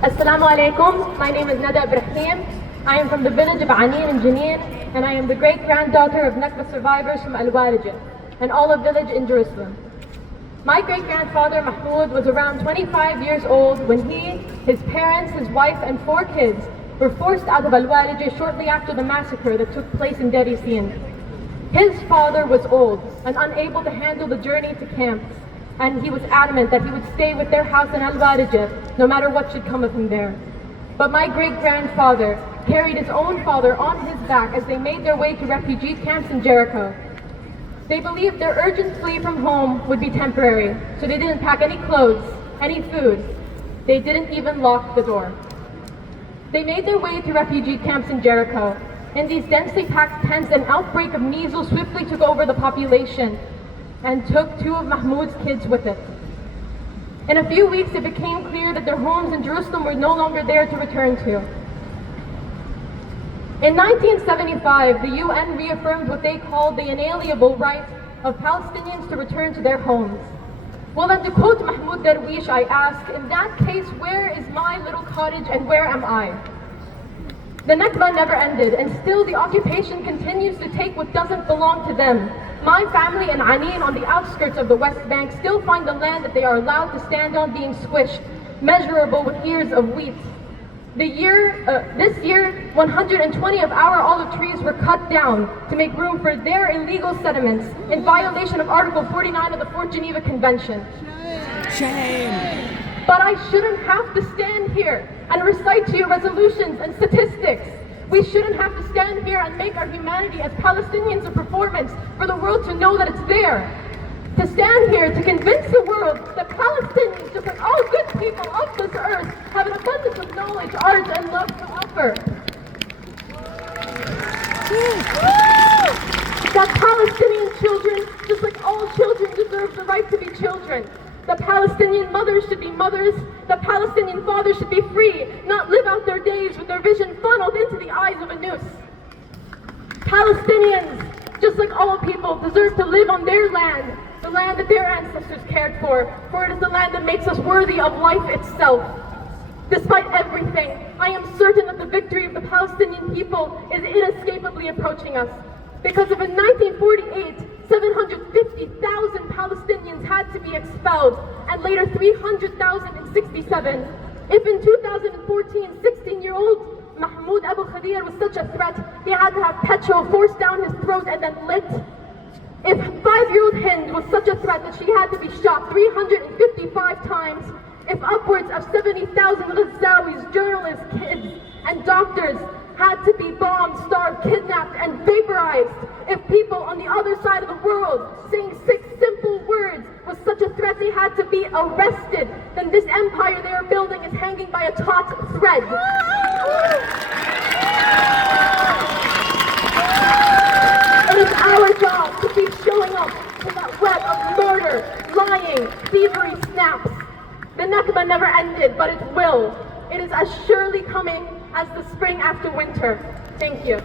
Assalamu alaikum. My name is Nada Ibrahim. I am from the village of Anin in Jenin, and I am the great-granddaughter of Nakba survivors from Al-Warijin, an olive village in Jerusalem. My great-grandfather Mahmoud was around 25 years old when he, his parents, his wife, and 4 kids were forced out of Al-Warijin shortly after the massacre that took place in Deir Yassin. His father was old and unable to handle the journey to camps, and he was adamant that he would stay with their house in Al-Warijin no matter what should come of him there. But my great-grandfather carried his own father on his back as they made their way to refugee camps in Jericho. They believed their urgent flee from home would be temporary, so they didn't pack any clothes, any food. They didn't even lock the door. They made their way to refugee camps in Jericho. In these densely packed tents, an outbreak of measles swiftly took over the population and took 2 of Mahmoud's kids with it. In a few weeks, it became clear that their homes in Jerusalem were no longer there to return to. In 1975, the UN reaffirmed what they called the inalienable right of Palestinians to return to their homes. Well, then, to quote Mahmoud Darwish, I ask, in that case, where is my little cottage and where am I? The Nakba never ended, and still the occupation continues to take what doesn't belong to them. My family and Anin on the outskirts of the West Bank still find the land that they are allowed to stand on being squished, measurable with ears of wheat. This year, 120 of our olive trees were cut down to make room for their illegal settlements in violation of Article 49 of the 4th Geneva Convention. Shame! But I shouldn't have to stand here and recite to you resolutions and statistics. We shouldn't have to stand here and make our humanity as Palestinians a performance for the world to know that it's there. To stand here to convince the world that Palestinians, just like all good people of this earth, have an abundance of knowledge, art, and love to offer. That Palestinian children, just like all children, deserve the right to be children. The Palestinian mothers should be mothers. The Palestinian fathers should be free, not live out their days with their vision funneled into the eyes of a noose. Palestinians, just like all people, deserve to live on their land, the land that their ancestors cared for it is the land that makes us worthy of life itself. Despite everything, I am certain that the victory of the Palestinian people is inescapably approaching us. Because if in 1948, 750,000 Palestinians had to be expelled, and later 300,000 in 67, if in 2014, 16-year-old Mahmoud Abu Khadir was such a threat, he had to have petrol forced down his throat and then lit. If 5-year-old Hind was such a threat that she had to be shot 355 times, if upwards of 70,000 Ghazawis, journalists, kids, and doctors had to be bombed, starved, kidnapped, and vaporized, if people on the other side of the world saying 6 simple words was such a threat they had to be arrested, then this empire they are building is hanging by a taut thread. It is our job to keep showing up to that web of murder, lying, thievery snaps. The Nakba never ended, but it will. It is as surely coming as the spring after winter. Thank you.